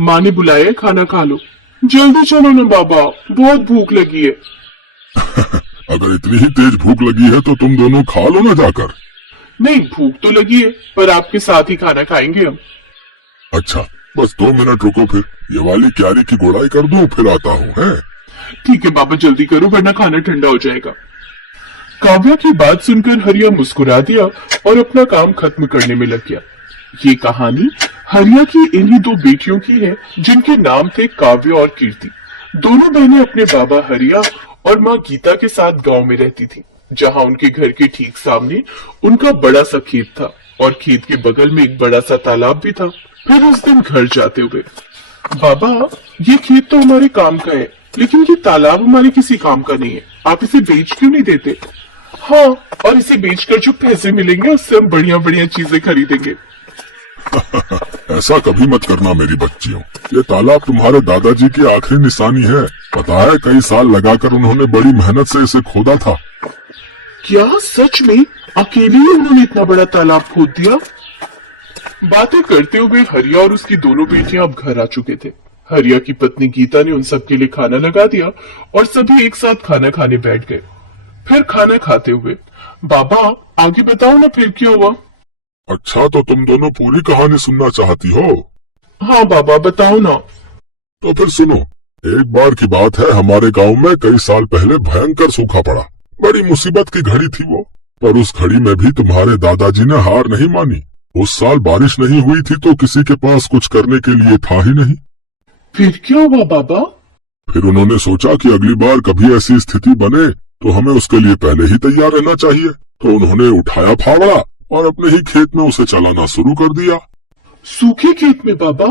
माँ ने बुलाया है, खाना खा लो। जल्दी चलो ना बाबा, बहुत भूख लगी है। अगर इतनी ही तेज भूख लगी है तो तुम दोनों खा लो ना जाकर। नहीं, भूख तो लगी है, पर आपके साथ ही खाना खाएंगे हम। अच्छा, बस 2 मिनट रुको, फिर ये वाली क्यारी की गुड़ाई कर दूं, फिर आता हूँ। है ठीक है बाबा, जल्दी करो वरना खाना ठंडा हो जाएगा। काव्या की बात सुनकर हरिया मुस्कुरा दिया और अपना काम खत्म करने में लग गया। ये कहानी हरिया की इन्हीं 2 बेटियों की है, जिनके नाम थे काव्या और कीर्ति। दोनों बहनें अपने बाबा हरिया और माँ गीता के साथ गांव में रहती थी, जहां उनके घर के ठीक सामने उनका बड़ा सा खेत था और खेत के बगल में एक बड़ा सा तालाब भी था। फिर उस दिन घर जाते हुए, बाबा ये खेत तो हमारे काम का है, लेकिन ये तालाब हमारे किसी काम का नहीं है, आप इसे बेच क्यों नहीं देते? हाँ, और इसे बेचकर जो पैसे मिलेंगे उससे हम बढ़िया बढ़िया चीजें खरीदेंगे। ऐसा कभी मत करना मेरी बच्चियों, ये तालाब तुम्हारे दादाजी की आखिरी निशानी है। पता है, कई साल लगाकर उन्होंने बड़ी मेहनत से इसे खोदा था। क्या सच में अकेले ही उन्होंने इतना बड़ा तालाब खोद दिया? बातें करते हुए हरिया और उसकी दोनों बेटियां अब घर आ चुके थे। हरिया की पत्नी गीता ने उन सबके लिए खाना लगा दिया और सभी एक साथ खाना खाने बैठ गए। फिर खाना खाते हुए, बाबा आगे बताओ ना फिर क्या हुआ? अच्छा, तो तुम दोनों पूरी कहानी सुनना चाहती हो? हाँ बाबा, बताओ ना। तो फिर सुनो। एक बार की बात है, हमारे गांव में कई साल पहले भयंकर सूखा पड़ा। बड़ी मुसीबत की घड़ी थी वो, पर उस घड़ी में भी तुम्हारे दादाजी ने हार नहीं मानी। उस साल बारिश नहीं हुई थी तो किसी के पास कुछ करने के लिए था ही नहीं। फिर क्या हुआ बाबा? फिर उन्होंने सोचा कि अगली बार कभी ऐसी स्थिति बने तो हमें उसके लिए पहले ही तैयार रहना चाहिए। तो उन्होंने उठाया फावड़ा और अपने ही खेत में उसे चलाना शुरू कर दिया। सूखे खेत में बाबा?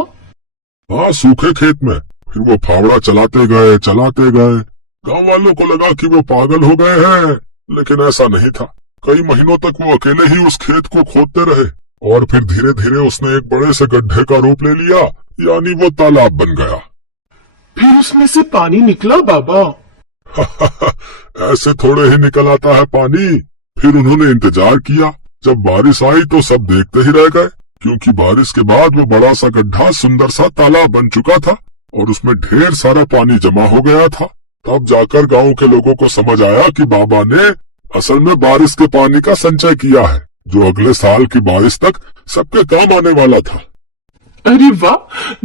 हाँ, सूखे खेत में। फिर वो फावड़ा चलाते गए चलाते गए। गांव वालों को लगा कि वो पागल हो गए हैं, लेकिन ऐसा नहीं था। कई महीनों तक वो अकेले ही उस खेत को खोदते रहे और फिर धीरे धीरे उसने एक बड़े से गड्ढे का रूप ले लिया, यानी वो तालाब बन गया। फिर उसमें से पानी निकला बाबा? ऐसे थोड़े ही निकल आता है पानी। फिर उन्होंने इंतजार किया। जब बारिश आई तो सब देखते ही रह गए, क्योंकि बारिश के बाद वो बड़ा सा गड्ढा सुंदर सा तालाब बन चुका था और उसमें ढेर सारा पानी जमा हो गया था। तब जाकर गांव के लोगों को समझ आया कि बाबा ने असल में बारिश के पानी का संचय किया है, जो अगले साल की बारिश तक सबके काम आने वाला था। अरे वाह,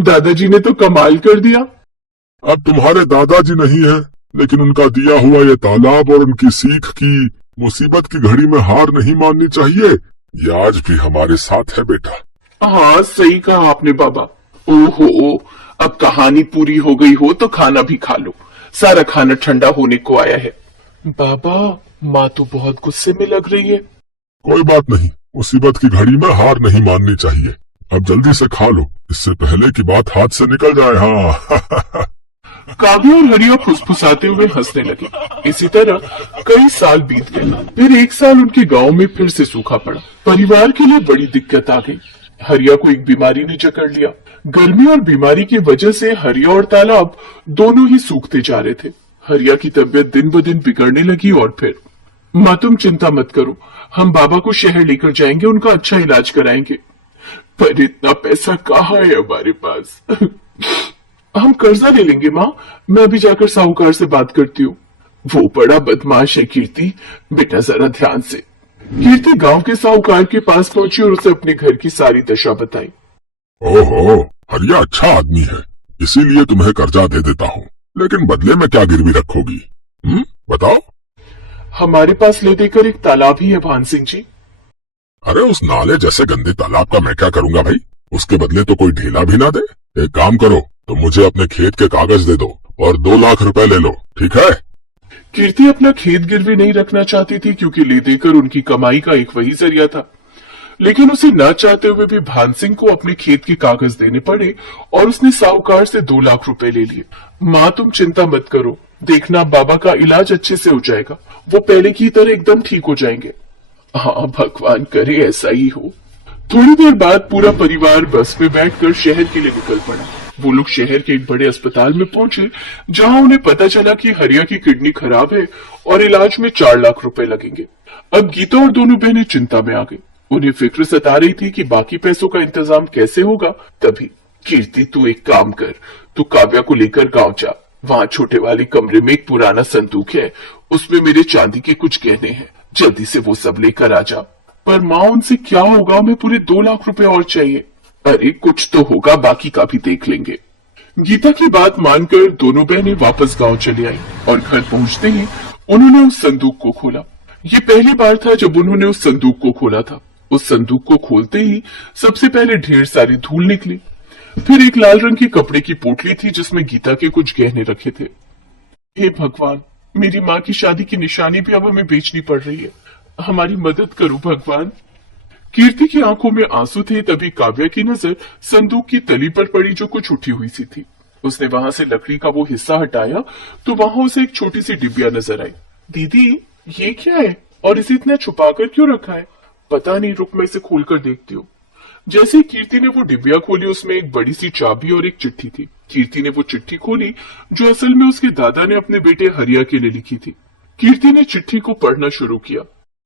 दादाजी ने तो कमाल कर दिया। अब तुम्हारे दादाजी नहीं है, लेकिन उनका दिया हुआ ये तालाब और उनकी सीख की मुसीबत की घड़ी में हार नहीं माननी चाहिए, ये आज भी हमारे साथ है बेटा। हाँ, सही कहा आपने बाबा। ओहो, अब कहानी पूरी हो गई हो तो खाना भी खा लो, सारा खाना ठंडा होने को आया है। बाबा, माँ तो बहुत गुस्से में लग रही है। कोई बात नहीं, मुसीबत की घड़ी में हार नहीं माननी चाहिए। अब जल्दी से खा लो, इससे पहले की बात हाथ से निकल जाए। हाँ। काव्या और हरिया फुसफुसाते हुए हंसने लगे। इसी तरह कई साल बीत गए। फिर एक साल उनके गांव में फिर से सूखा पड़ा। परिवार के लिए बड़ी दिक्कत आ गई। हरिया को एक बीमारी ने जकड़ लिया। गर्मी और बीमारी की वजह से हरिया और तालाब दोनों ही सूखते जा रहे थे। हरिया की तबीयत दिन ब दिन बिगड़ने लगी और फिर, माँ तुम चिंता मत करो, हम बाबा को शहर लेकर जाएंगे, उनका अच्छा इलाज कराएंगे। पर इतना पैसा कहाँ है हमारे पास? हम कर्जा ले लेंगे माँ, मैं अभी जाकर साहूकार से बात करती हूँ। वो बड़ा बदमाश है कीर्ति, बेटा जरा ध्यान से। कीर्ति गांव के साहूकार के पास पहुंची और उसे अपने घर की सारी दशा बताई। ओहो, हरिया अच्छा आदमी है, इसीलिए तुम्हें कर्जा दे देता हूँ, लेकिन बदले में क्या गिरवी रखोगी? बताओ। हमारे पास ले देकर एक तालाब ही है भान सिंह जी। अरे उस नाले जैसे गंदे तालाब का मैं क्या करूंगा भाई? उसके बदले तो कोई ढीला भी ना दे। एक काम करो, तो मुझे अपने खेत के कागज दे दो और 2 लाख रुपए ले लो, ठीक है? कीर्ति अपना खेत गिरवी नहीं रखना चाहती थी, क्योंकि ले देकर उनकी कमाई का एक वही जरिया था। लेकिन उसे न चाहते हुए भी भान सिंह को अपने खेत के कागज देने पड़े और उसने साहूकार से 2 लाख रुपए ले लिए। माँ तुम चिंता मत करो, देखना बाबा का इलाज अच्छे से हो जाएगा, वो पहले की तरह एकदम ठीक हो जाएंगे। हाँ भगवान करे ऐसा ही हो। थोड़ी देर बाद पूरा परिवार बस में बैठकर शहर के लिए निकल पड़ा। वो लोग शहर के एक बड़े अस्पताल में पहुंचे, जहां उन्हें पता चला कि हरिया की किडनी खराब है और इलाज में 4 लाख रुपए लगेंगे। अब गीता और दोनों बहनें चिंता में आ गई। उन्हें फिक्र सता रही थी कि बाकी पैसों का इंतजाम कैसे होगा। तभी कीर्ति तू एक काम कर, तू काव्या को लेकर गांव जा। वहां छोटे वाले कमरे में एक पुराना संदूक है, उसमें मेरे चांदी के कुछ गहने हैं, जल्दी से वो सब लेकर आ जा। पर माँ उनसे क्या होगा, हमें पूरे 2 लाख रुपए और चाहिए। अरे कुछ तो होगा, बाकी का भी देख लेंगे। गीता की बात मानकर दोनों बहनें वापस गांव चली आई और घर पहुंचते ही उन्होंने उस संदूक को खोला। ये पहली बार था जब उन्होंने उस संदूक को खोला था। उस संदूक को खोलते ही सबसे पहले ढेर सारी धूल निकली। फिर एक लाल रंग की कपड़े की पोटली थी जिसमें गीता के कुछ गहने रखे थे। हे भगवान, मेरी माँ की शादी की निशानी भी अब हमें बेचनी पड़ रही है। हमारी मदद करो भगवान। कीर्ति की आंखों में आंसू थे। तभी काव्या की नजर संदूक की तली पर पड़ी जो कुछ उठी हुई सी थी। उसने वहां से लकड़ी का वो हिस्सा हटाया तो वहां उसे एक छोटी सी डिबिया नजर आई। दीदी ये क्या है और इसे इतना छुपाकर क्यों रखा है? पता नहीं, रुक मैं इसे खोलकर देखती हूँ। जैसे ही कीर्ति ने वो डिबिया खोली उसमें एक बड़ी सी चाबी और एक चिट्ठी थी। कीर्ति ने वो चिट्ठी खोली जो असल में उसके दादा ने अपने बेटे हरिया के लिए लिखी थी। कीर्ति ने चिट्ठी को पढ़ना शुरू किया।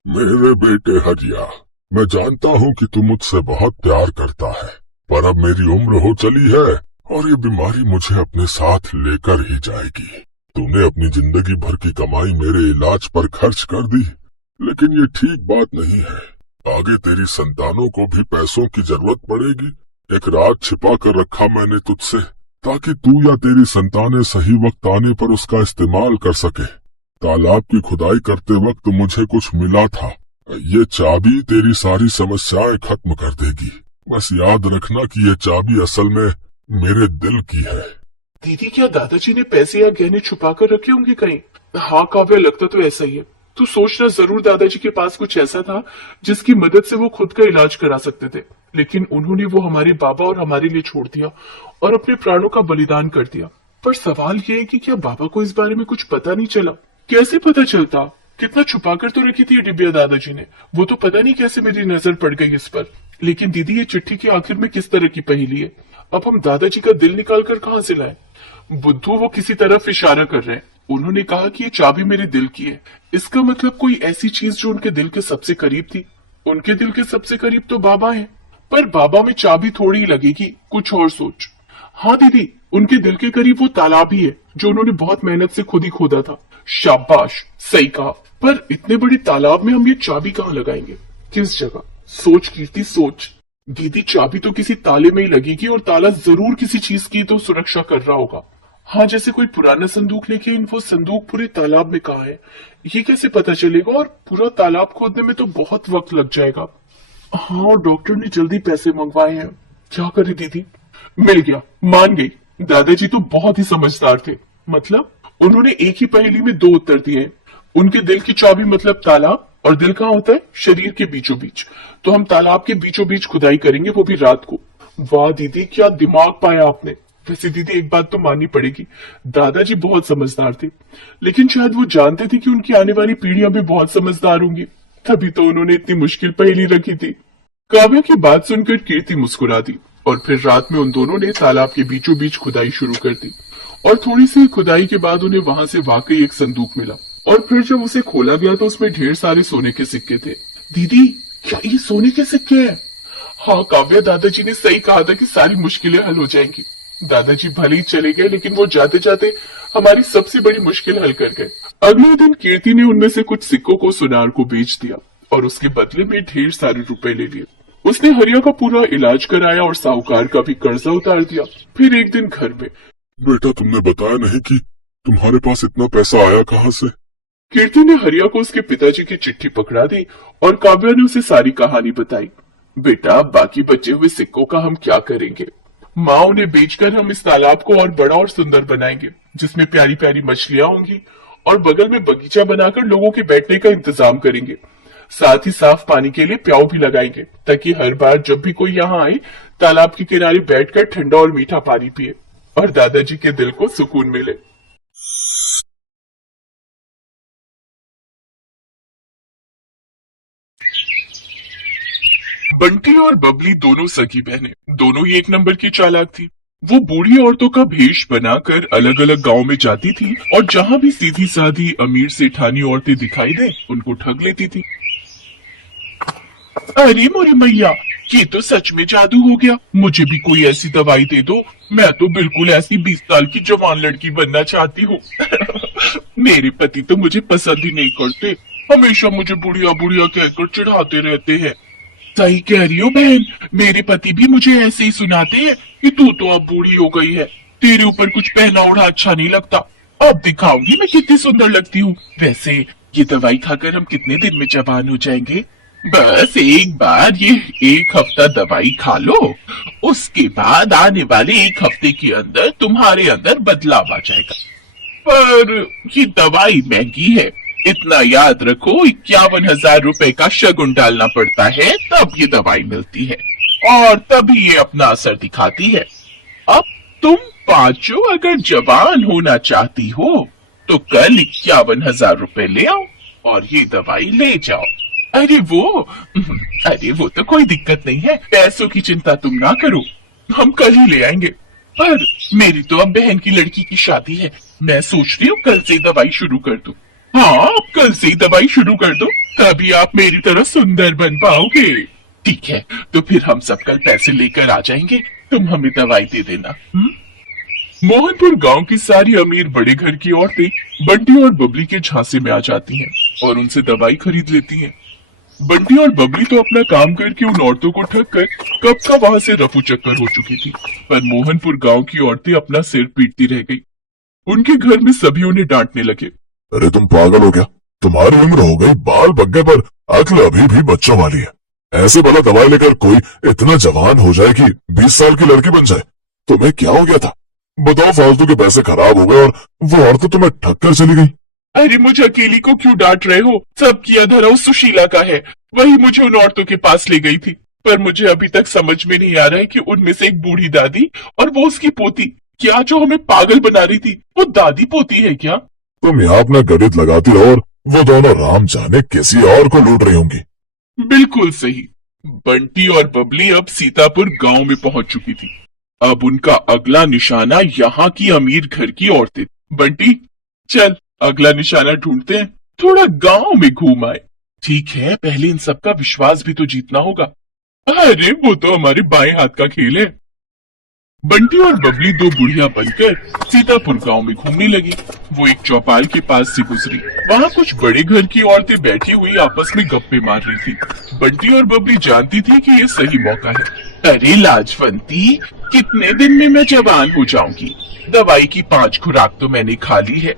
मेरे बेटे हरिया, मैं जानता हूँ कि तू मुझसे बहुत प्यार करता है, पर अब मेरी उम्र हो चली है और ये बीमारी मुझे अपने साथ लेकर ही जाएगी। तूने अपनी जिंदगी भर की कमाई मेरे इलाज पर खर्च कर दी, लेकिन ये ठीक बात नहीं है। आगे तेरी संतानों को भी पैसों की जरूरत पड़ेगी। एक राज छिपा कर रखा मैंने तुझसे, ताकि तू या तेरी संतानें सही वक्त आने पर उसका इस्तेमाल कर सके। तालाब की खुदाई करते वक्त मुझे कुछ मिला था। ये चाबी तेरी सारी समस्याएं खत्म कर देगी। बस याद रखना कि ये चाबी असल में मेरे दिल की है। दीदी क्या दादाजी ने पैसे या गहने छुपा कर रखे होंगे कहीं? हाँ काव्या, लगता तो ऐसा ही है। तू सोचना, जरूर दादाजी के पास कुछ ऐसा था जिसकी मदद से वो खुद का इलाज करा सकते थे, लेकिन उन्होंने वो हमारे बाबा और हमारे लिए छोड़ दिया और अपने प्राणों का बलिदान कर दिया। पर सवाल ये है कि क्या बाबा को इस बारे में कुछ पता नहीं चला? कैसे पता चलता? कितना छुपाकर तो रखी थी ये डिबिया दादाजी ने। वो तो पता नहीं कैसे मेरी नजर पड़ गई इस पर। लेकिन दीदी ये चिट्ठी के आखिर में किस तरह की पहेली है? अब हम दादाजी का दिल निकाल कर कहाँ से लाए? बुद्धू वो किसी तरफ इशारा कर रहे हैं। उन्होंने कहा कि ये चाबी मेरे दिल की है। इसका मतलब कोई ऐसी चीज जो उनके दिल के सबसे करीब थी। उनके दिल के सबसे करीब तो बाबा हैं, पर बाबा में चाबी थोड़ी ही लगेगी, कुछ और सोच। हाँ दीदी, उनके दिल के करीब वो तालाब ही है जो उन्होंने बहुत मेहनत से खुद ही खोदा था। शाबाश, सही कहा। पर इतने बड़े तालाब में हम ये चाबी कहाँ लगाएंगे? किस जगह? सोच कीर्ति सोच। दीदी चाबी तो किसी ताले में ही लगेगी और ताला जरूर किसी चीज की तो सुरक्षा कर रहा होगा। हाँ, जैसे कोई पुराना संदूक, लेकिन वो संदूक पूरे तालाब में कहाँ है ये कैसे पता चलेगा? और पूरा तालाब खोदने में तो बहुत वक्त लग जाएगा। हाँ, और डॉक्टर ने जल्दी पैसे मंगवाए हैं। क्या करे दीदी? मिल गया, मान गई। दादाजी तो बहुत ही समझदार थे। मतलब उन्होंने एक ही पहेली में 2 उत्तर दिए हैं। उनके दिल की चाबी मतलब तालाब, और दिल कहाँ होता है? शरीर के बीचों बीच। तो हम तालाब के बीचों बीच खुदाई करेंगे, वो भी रात को। वाह दीदी, क्या दिमाग पाया आपने। वैसे दीदी एक बात तो माननी पड़ेगी, दादाजी बहुत समझदार थे, लेकिन शायद वो जानते थे कि उनकी आने वाली पीढ़ियां भी बहुत समझदार होंगी, तभी तो उन्होंने इतनी मुश्किल पहेली रखी थी। काव्या की बात सुनकर कीर्ति मुस्कुरा दी और फिर रात में उन दोनों ने तालाब के बीचों बीच खुदाई शुरू कर दी। और थोड़ी सी खुदाई के बाद उन्हें वहां से वाकई एक संदूक मिला। और फिर जब उसे खोला गया तो उसमें ढेर सारे सोने के सिक्के थे। दीदी क्या ये सोने के सिक्के हैं? हाँ काव्या, दादाजी ने सही कहा था कि सारी मुश्किलें हल हो जाएंगी। दादाजी भले ही चले गए, लेकिन वो जाते जाते हमारी सबसे बड़ी मुश्किल हल कर गए। अगले दिन कीर्ति ने उनमें से कुछ सिक्कों को सुनार को बेच दिया और उसके बदले में ढेर सारे रुपए ले लिए। उसने हरिया का पूरा इलाज कराया और साहूकार का भी कर्जा उतार दिया। फिर एक दिन घर में, बेटा तुमने बताया नहीं कि तुम्हारे पास इतना पैसा आया कहाँ से? कीर्ति ने हरिया को उसके पिताजी की चिट्ठी पकड़ा दी और काव्या ने उसे सारी कहानी बताई। बेटा, बाकी बचे हुए सिक्कों का हम क्या करेंगे? माँ उन्हें बेचकर हम इस तालाब को और बड़ा और सुंदर बनाएंगे, जिसमें प्यारी प्यारी मछलियां होंगी, और बगल में बगीचा बनाकर लोगों के बैठने का इंतजाम करेंगे। साथ ही साफ पानी के लिए प्याऊ भी लगाएंगे, ताकि हर बार जब भी कोई यहाँ आए तालाब के किनारे बैठकर ठंडा और मीठा पानी पिए और दादाजी के दिल को सुकून मिले। बंटी और बबली दोनों सगी बहनें, दोनों ही एक नंबर की चालाक थी। वो बूढ़ी औरतों का भेष बनाकर अलग अलग गांव में जाती थी और जहां भी सीधी साधी अमीर सेठानी औरतें दिखाई दे उनको ठग लेती थी। अरे मोरे मैया, ये तो सच में जादू हो गया। मुझे भी कोई ऐसी दवाई दे दो। मैं तो बिल्कुल ऐसी 20 साल की जवान लड़की बनना चाहती हूँ। मेरे पति तो मुझे पसंद ही नहीं करते, हमेशा मुझे बुढ़िया बुढ़िया कहकर चिढ़ाते रहते हैं। सही कह रही हो बहन, मेरे पति भी मुझे ऐसे ही सुनाते हैं कि तू तो अब बूढ़ी हो गई है, तेरे ऊपर कुछ पहना ओढ़ा अच्छा नहीं लगता। अब दिखाऊंगी मैं कितनी सुंदर लगती हूँ। वैसे ये दवाई खाकर हम कितने दिन में जवान हो जाएंगे? बस एक बार ये 1 हफ्ता दवाई खा लो, उसके बाद आने वाले 1 हफ्ते के अंदर तुम्हारे अंदर बदलाव आ जाएगा। पर ये दवाई महंगी है, इतना याद रखो, 51,000 रुपए का शगुन डालना पड़ता है तब ये दवाई मिलती है, और तभी ये अपना असर दिखाती है। अब तुम पांचों अगर जवान होना चाहती हो तो कल 51,000 रुपए ले आओ और ये दवाई ले जाओ। अरे वो तो कोई दिक्कत नहीं है, पैसों की चिंता तुम ना करो, हम कल ही ले आएंगे। पर मेरी तो अब बहन की लड़की की शादी है, मैं सोच रही हूँ कल से दवाई शुरू कर दूं। हाँ, अब कल से ही दवाई शुरू कर दो, तभी आप मेरी तरह सुंदर बन पाओगे। ठीक है, तो फिर हम सब कल पैसे लेकर आ जाएंगे, तुम हमें दवाई दे देना। मोहनपुर गांव की सारी अमीर बड़े घर की औरतें बंटी और बबली के झांसे में आ जाती हैं और उनसे दवाई खरीद लेती हैं। बंटी और बबली तो अपना काम करके उन औरतों को ठग कर कब का वहां से रफू चक्कर हो चुकी थी, पर मोहनपुर गांव की औरतें अपना सिर पीटती रह गई। उनके घर में सभी उन्हें डांटने लगे। अरे तुम पागल हो क्या? तुम्हारी उम्र हो गई, बाल बग्गे पर अक्ल अभी भी बच्चों वाली है। ऐसे भला दवाई लेकर कोई इतना जवान हो जाए कि 20 साल की लड़की बन जाए? तुम्हें क्या हो गया था? बताओ, फालतू के पैसे खराब हो गए और वो औरत तुम्हें ठग कर चली गई। अरे मुझे अकेली को क्यों डांट रहे हो? सब किया धरा उस सुशीला का है, वही मुझे उन औरतों के पास ले गई थी। पर मुझे अभी तक समझ में नहीं आ रहा है कि उनमें से एक बूढ़ी दादी और वो उसकी पोती, क्या जो हमें पागल बना रही थी वो दादी पोती है क्या? तुम यहाँ अपना गणित लगाती रहो और वो दोनों राम जाने किसी और को लूट रही होंगी। बिल्कुल सही। बंटी और बबली अब सीतापुर गांव में पहुंच चुकी थी। अब उनका अगला निशाना यहाँ की अमीर घर की औरतें। बंटी, चल अगला निशाना ढूंढते हैं, थोड़ा गांव में घूम आए। ठीक है, पहले इन सब का विश्वास भी तो जीतना होगा। अरे वो तो हमारे बाएं हाथ का खेल है। बंटी और बबली 2 बुढ़िया बनकर सीतापुर गांव में घूमने लगी। वो एक चौपाल के पास से गुजरी, वहाँ कुछ बड़े घर की औरतें बैठी हुई आपस में गप्पे मार रही थी। बंटी और बबली जानती थी कि ये सही मौका है। अरे लाजवंती, कितने दिन में मैं जवान हो जाऊंगी? दवाई की 5 खुराक तो मैंने खा ली है।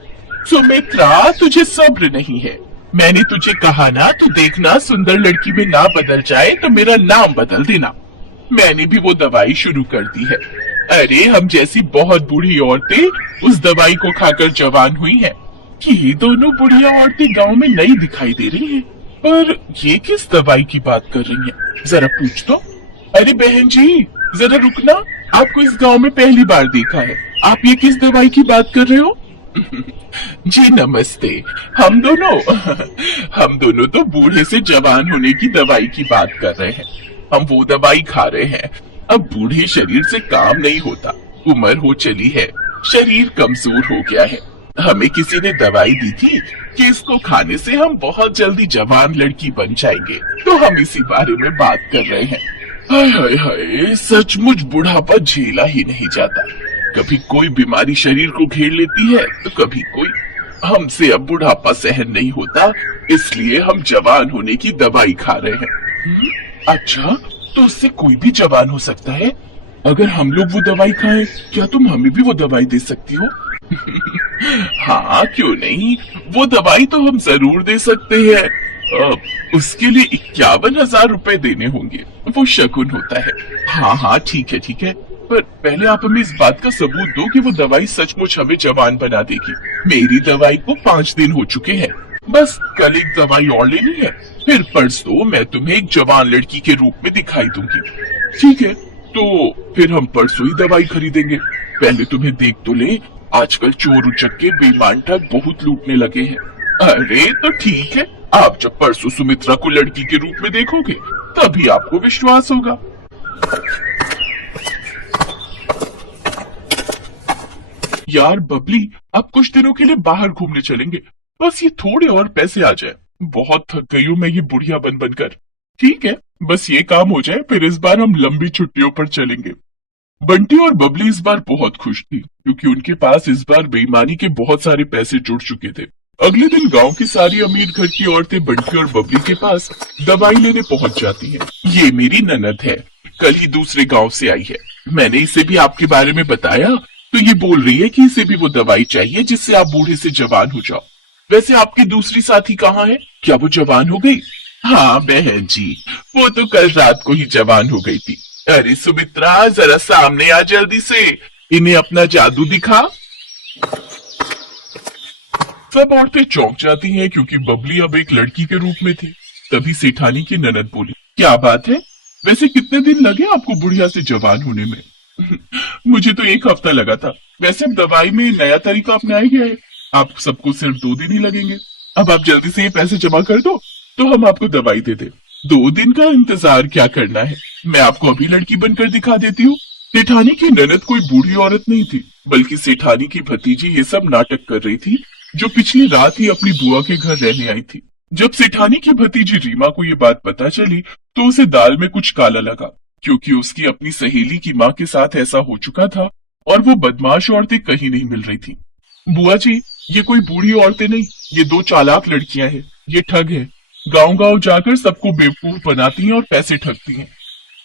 सुमित्रा, तुझे सब्र नहीं है। मैंने तुझे कहा ना, तू देखना सुंदर लड़की में ना बदल जाए तो मेरा नाम बदल देना। मैंने भी वो दवाई शुरू कर दी है। अरे हम जैसी बहुत बूढ़ी औरतें उस दवाई को खाकर जवान हुई हैं। ये दोनों बुढ़िया औरतें गांव में नई दिखाई दे रही हैं, पर ये किस दवाई की बात कर रही हैं? जरा पूछ तो। अरे बहन जी, जरा रुकना, आपको इस गांव में पहली बार देखा है, आप ये किस दवाई की बात कर रहे हो? जी नमस्ते, हम दोनों तो बूढ़े से जवान होने की दवाई की बात कर रहे हैं। हम वो दवाई खा रहे हैं। अब बूढ़े शरीर से काम नहीं होता, उम्र हो चली है, शरीर कमजोर हो गया है। हमें किसी ने दवाई दी थी कि इसको खाने से हम बहुत जल्दी जवान लड़की बन जाएंगे, तो हम इसी बारे में बात कर रहे हैं। हाय हाय हाय, सचमुच बुढ़ापा झेला ही नहीं जाता। कभी कोई बीमारी शरीर को घेर लेती है तो कभी कोई। हमसे अब बुढ़ापा सहन नहीं होता, इसलिए हम जवान होने की दवाई खा रहे हैं। अच्छा, तो उससे कोई भी जवान हो सकता है? अगर हम लोग वो दवाई खाएं, क्या तुम हमें भी वो दवाई दे सकती हो? हाँ, क्यों नहीं, वो दवाई तो हम जरूर दे सकते हैं। उसके लिए 51,000 रुपए देने होंगे, वो शगुन होता है। हाँ, ठीक है, पर पहले आप हमें इस बात का सबूत दो कि वो दवाई सचमुच हमें जवान बना देगी। मेरी दवाई को 5 दिन हो चुके हैं, बस कल एक दवाई और लेनी है, फिर परसों मैं तुम्हें एक जवान लड़की के रूप में दिखाई दूंगी। ठीक है, तो फिर हम परसों ही दवाई खरीदेंगे। पहले तुम्हें देख तो ले, आजकल चोर उचक्के बेईमान ठग बहुत लूटने लगे हैं। अरे तो ठीक है, आप जब परसों सुमित्रा को लड़की के रूप में देखोगे तभी आपको विश्वास होगा। यार बबली, अब कुछ दिनों के लिए बाहर घूमने चलेंगे, बस ये थोड़े और पैसे आ जाए। बहुत थक गई हूँ मैं ये बुढ़िया बन बनकर। ठीक है, बस ये काम हो जाए, फिर इस बार हम लंबी छुट्टियों पर चलेंगे। बंटी और बबली इस बार बहुत खुश थी क्योंकि उनके पास इस बार बेईमानी के बहुत सारे पैसे जुड़ चुके थे। अगले दिन गांव की सारी अमीर घर की औरतें बंटी और बबली के पास दवाई लेने पहुंच जाती हैं। ये मेरी ननद है, कल ही दूसरे गांव से आई है। मैंने इसे भी आपके बारे में बताया तो ये बोल रही है कि इसे भी वो दवाई चाहिए जिससे आप बूढ़े से जवान हो जाओ। वैसे आपकी दूसरी साथी कहाँ है? क्या वो जवान हो गई? हाँ बहन जी, वो तो कल रात को ही जवान हो गई थी। अरे सुमित्रा, जरा सामने आ जल्दी से, इन्हें अपना जादू दिखा। सब औरतें चौंक जाती हैं क्योंकि बबली अब एक लड़की के रूप में थी। तभी सेठानी की ननद बोली, क्या बात है? वैसे कितने दिन लगे आपको बुढ़िया से जवान होने में? मुझे तो 1 हफ्ता लगा था। वैसे अब दवाई में नया तरीका अपनाया गया है, आप सबको सिर्फ 2 दिन ही लगेंगे। अब आप जल्दी से ये पैसे जमा कर दो तो हम आपको दवाई दे दे। 2 दिन का इंतजार क्या करना है, मैं आपको अभी लड़की बनकर दिखा देती हूँ। सेठानी की ननद कोई बूढ़ी औरत नहीं थी, बल्कि सेठानी की भतीजी ये सब नाटक कर रही थी, जो पिछली रात ही अपनी बुआ के घर रहने आई थी। जब सेठानी की भतीजी रीमा को ये बात पता चली तो उसे दाल में कुछ काला लगा, क्योंकि उसकी अपनी सहेली की माँ के साथ ऐसा हो चुका था और वो बदमाश औरतें कहीं नहीं मिल रही थी। बुआ जी, ये कोई बूढ़ी औरतें नहीं, ये 2 चालाक लड़कियां हैं। ये ठग है, गांव गांव जाकर सबको बेवकूफ बनाती हैं और पैसे ठगती हैं।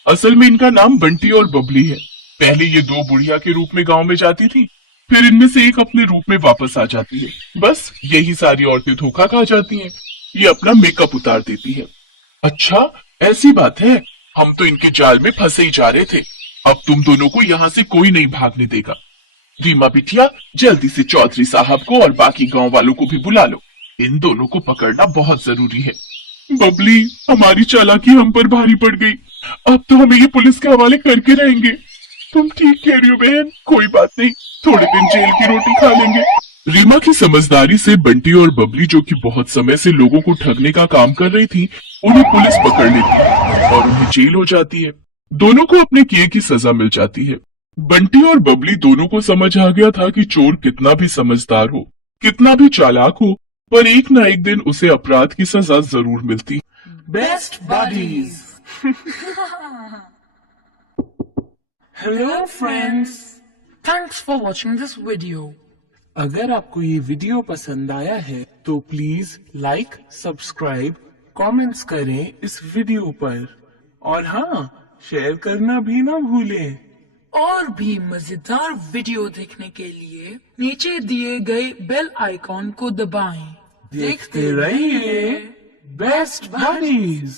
असल में इनका नाम बंटी और बबली है। पहले ये 2 बुढ़िया के रूप में गांव में जाती थी, फिर इनमें से एक अपने रूप में वापस आ जाती है। बस यही सारी औरतें धोखा खा जाती हैं। ये अपना मेकअप उतार देती है। अच्छा, ऐसी बात है, हम तो इनके जाल में फंसे ही जा रहे थे। अब तुम दोनों को यहाँ से कोई नहीं भागने देगा। रीमा बिटिया, जल्दी से चौधरी साहब को और बाकी गांव वालों को भी बुला लो, इन दोनों को पकड़ना बहुत जरूरी है। बबली, हमारी चालाकी हम पर भारी पड़ गई, अब तो हमें ये पुलिस के हवाले करके रहेंगे। तुम ठीक कह रही हो बहन, कोई बात नहीं, थोड़े दिन जेल की रोटी खा लेंगे। रीमा की समझदारी से बंटी और बबली, जो कि बहुत समय से लोगों को ठगने का काम कर रही थी, उन्हें पुलिस पकड़ लेती है और उन्हें जेल हो जाती है। दोनों को अपने किए की सजा मिल जाती है। बंटी और बबली दोनों को समझ आ गया था कि चोर कितना भी समझदार हो, कितना भी चालाक हो, पर एक ना एक दिन उसे अपराध की सजा जरूर मिलती। Best buddies. Hello friends, thanks for watching this video. अगर आपको ये वीडियो पसंद आया है तो प्लीज लाइक, सब्सक्राइब, कमेंट्स करें इस वीडियो पर, और हाँ, शेयर करना भी ना भूलें। और भी मजेदार वीडियो देखने के लिए नीचे दिए गए बेल आइकॉन को दबाएं। देखते रहिए बेस्ट बडीज।